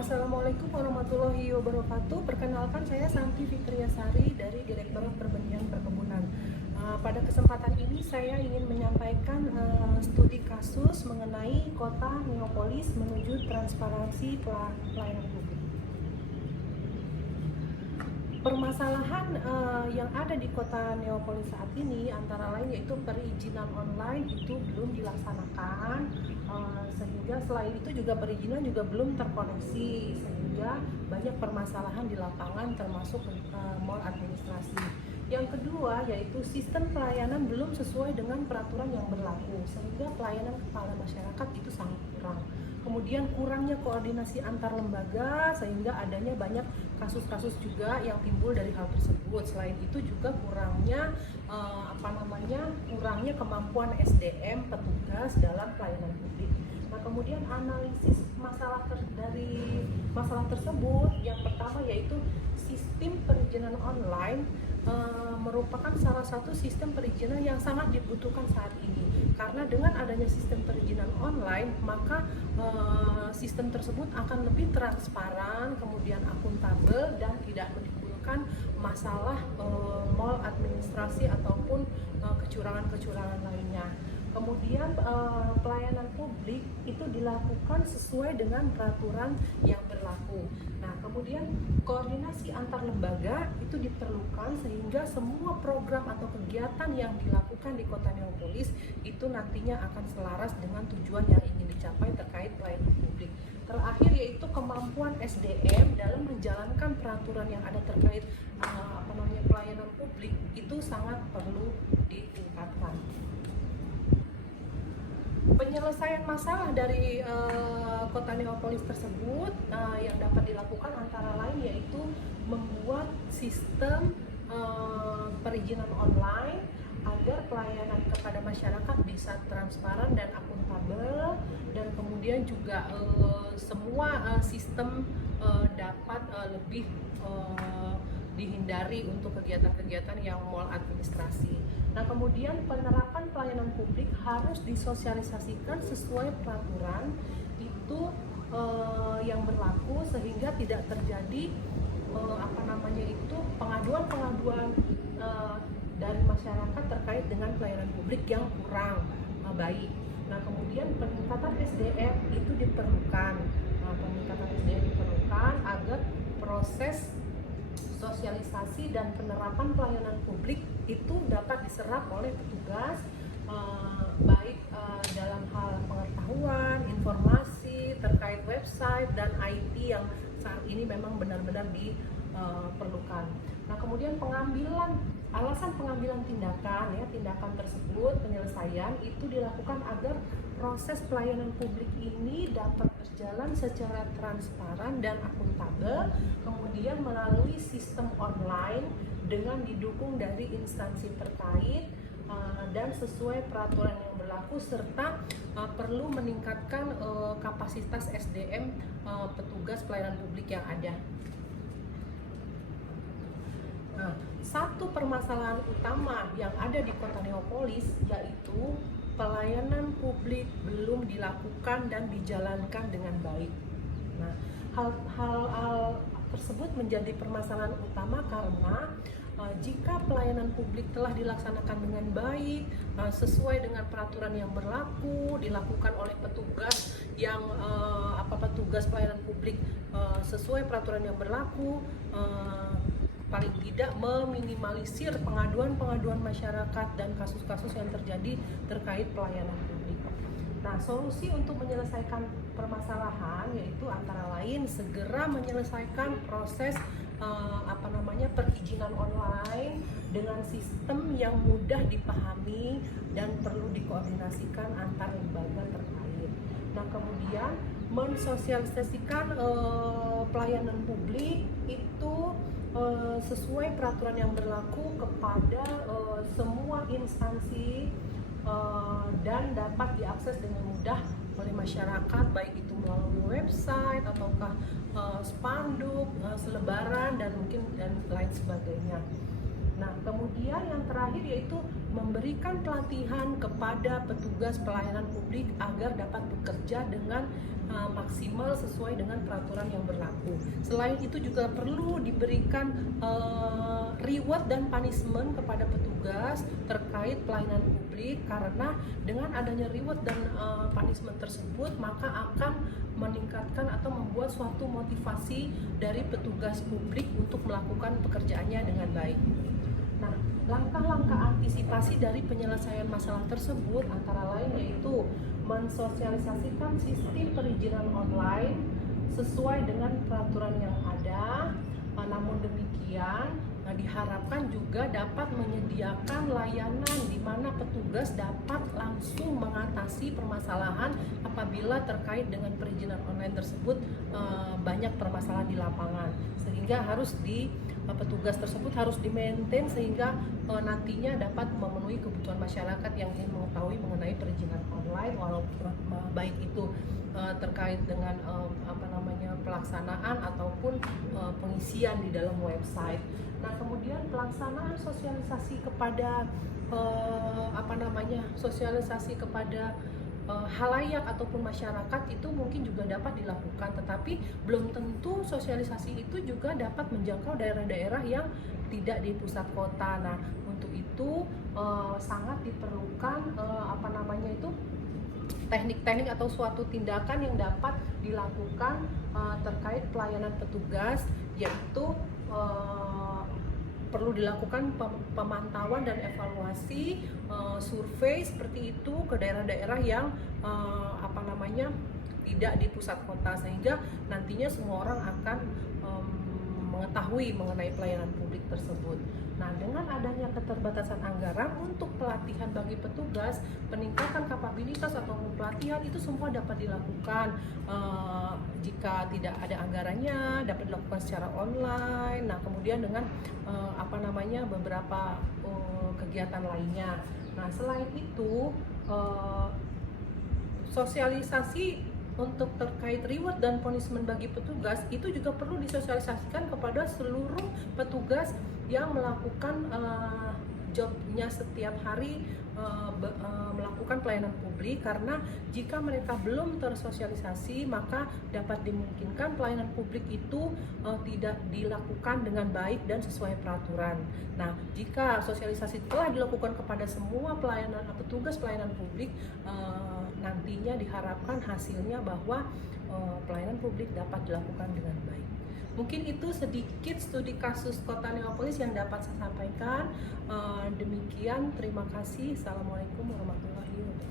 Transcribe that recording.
Assalamualaikum warahmatullahi wabarakatuh. Perkenalkan, saya Santi Fitriasari dari Direktorat Perbenihan Perkebunan. Pada kesempatan ini saya ingin menyampaikan studi kasus mengenai Kota Neopolis menuju transparansi pelayanan publik. Permasalahan yang ada di Kota Neopolis saat ini antara lain yaitu perizinan online itu belum dilaksanakan, sehingga selain itu juga perizinan juga belum terkoneksi, sehingga banyak permasalahan di lapangan termasuk mal administrasi. Yang kedua yaitu sistem pelayanan belum sesuai dengan peraturan yang berlaku, sehingga pelayanan kepada masyarakat itu sangat kurang. Kemudian kurangnya koordinasi antar lembaga, sehingga adanya banyak kasus-kasus juga yang timbul dari hal tersebut. Selain itu juga kurangnya kurangnya kemampuan SDM petugas dalam pelayanan publik. Nah, kemudian analisis dari masalah tersebut, yang pertama yaitu sistem perizinan online merupakan salah satu sistem perizinan yang sangat dibutuhkan saat ini, karena dengan adanya sistem perizinan online maka sistem tersebut akan lebih transparan, kemudian akuntabel, dan tidak menimbulkan masalah mal administrasi ataupun kecurangan-kecurangan lainnya. Kemudian pelayanan publik itu dilakukan sesuai dengan peraturan yang berlaku. Nah, kemudian koordinasi antar lembaga itu diperlukan sehingga semua program atau kegiatan yang dilakukan di Kota Neopolis itu nantinya akan selaras dengan tujuan yang ingin dicapai terkait pelayanan publik. Terakhir yaitu kemampuan SDM dalam menjalankan peraturan yang ada terkait pelayanan publik itu sangat perlu ditingkatkan. Penyelesaian masalah dari Kota Neopolis tersebut yang dapat dilakukan antara lain yaitu membuat sistem perizinan online agar pelayanan kepada masyarakat bisa transparan dan akuntabel, dan kemudian juga semua sistem dapat lebih dihindari untuk kegiatan-kegiatan yang mal administrasi. Nah, kemudian penerapan pelayanan publik harus disosialisasikan sesuai peraturan itu yang berlaku, sehingga tidak terjadi pengaduan-pengaduan dari masyarakat terkait dengan pelayanan publik yang kurang baik. Nah, kemudian peningkatan SDM itu diperlukan. Agar proses sosialisasi dan penerapan pelayanan publik itu dapat diserap oleh petugas, baik dalam hal pengetahuan, informasi terkait website dan IT yang saat ini memang benar-benar diperlukan. Nah, kemudian alasan pengambilan tindakan tersebut, penyelesaian itu dilakukan agar proses pelayanan publik ini dapat berjalan secara transparan dan akuntabel, kemudian melalui sistem online dengan didukung dari instansi terkait dan sesuai peraturan yang berlaku, serta perlu meningkatkan kapasitas SDM petugas pelayanan publik yang ada. Nah, satu permasalahan utama yang ada di Kota Neopolis yaitu pelayanan publik belum dilakukan dan dijalankan dengan baik. Nah, hal tersebut menjadi permasalahan utama karena jika pelayanan publik telah dilaksanakan dengan baik, sesuai dengan peraturan yang berlaku, dilakukan oleh petugas petugas pelayanan publik sesuai peraturan yang berlaku, paling tidak meminimalisir pengaduan-pengaduan masyarakat dan kasus-kasus yang terjadi terkait pelayanan publik. Nah, solusi untuk menyelesaikan permasalahan yaitu antara lain segera menyelesaikan proses perizinan online dengan sistem yang mudah dipahami dan perlu dikoordinasikan antar lembaga terkait. Nah, kemudian mensosialisasikan pelayanan publik itu sesuai peraturan yang berlaku kepada semua instansi dan dapat diakses dengan mudah oleh masyarakat, baik itu melalui website ataukah spanduk, selebaran dan lain sebagainya. Nah, kemudian yang terakhir yaitu memberikan pelatihan kepada petugas pelayanan publik agar dapat bekerja dengan maksimal sesuai dengan peraturan yang berlaku. Selain itu juga perlu diberikan reward dan punishment kepada petugas terkait pelayanan publik, karena dengan adanya reward dan punishment tersebut maka akan meningkatkan atau membuat suatu motivasi dari petugas publik untuk melakukan pekerjaannya dengan baik. Nah, langkah-langkah antisipasi dari penyelesaian masalah tersebut antara lain yaitu mensosialisasikan sistem perizinan online sesuai dengan peraturan yang ada. Namun demikian, diharapkan juga dapat menyediakan layanan di mana petugas dapat langsung mengatasi permasalahan apabila terkait dengan perizinan online tersebut banyak permasalahan di lapangan, sehingga petugas tersebut harus di-maintain sehingga nantinya dapat memenuhi kebutuhan masyarakat yang ingin mengetahui mengenai perizinan online, walaupun baik itu terkait dengan pelaksanaan ataupun pengisian di dalam website. Nah, kemudian pelaksanaan sosialisasi kepada halayak ataupun masyarakat itu mungkin juga dapat dilakukan, tetapi belum tentu sosialisasi itu juga dapat menjangkau daerah-daerah yang tidak di pusat kota. Nah, untuk itu sangat diperlukan teknik-teknik atau suatu tindakan yang dapat dilakukan terkait pelayanan petugas, yaitu perlu dilakukan pemantauan dan evaluasi, survei seperti itu ke daerah-daerah yang tidak di pusat kota, sehingga nantinya semua orang akan mengetahui mengenai pelayanan publik tersebut. Nah, dengan adanya keterbatasan anggaran untuk pelatihan bagi petugas, peningkatan kapabilitas atau pelatihan itu semua dapat dilakukan. Jika tidak ada anggarannya, dapat dilakukan secara online. Nah, kemudian dengan beberapa kegiatan lainnya. Nah, selain itu sosialisasi untuk terkait reward dan punishment bagi petugas itu juga perlu disosialisasikan kepada seluruh petugas yang melakukan jobnya setiap hari, melakukan pelayanan publik, karena jika mereka belum tersosialisasi maka dapat dimungkinkan pelayanan publik itu tidak dilakukan dengan baik dan sesuai peraturan. Nah, jika sosialisasi telah dilakukan kepada semua petugas pelayanan publik, nantinya diharapkan hasilnya bahwa pelayanan publik dapat dilakukan dengan baik. Mungkin itu sedikit studi kasus Kota Neapolis yang dapat saya sampaikan. Demikian, terima kasih. Assalamualaikum warahmatullahi wabarakatuh.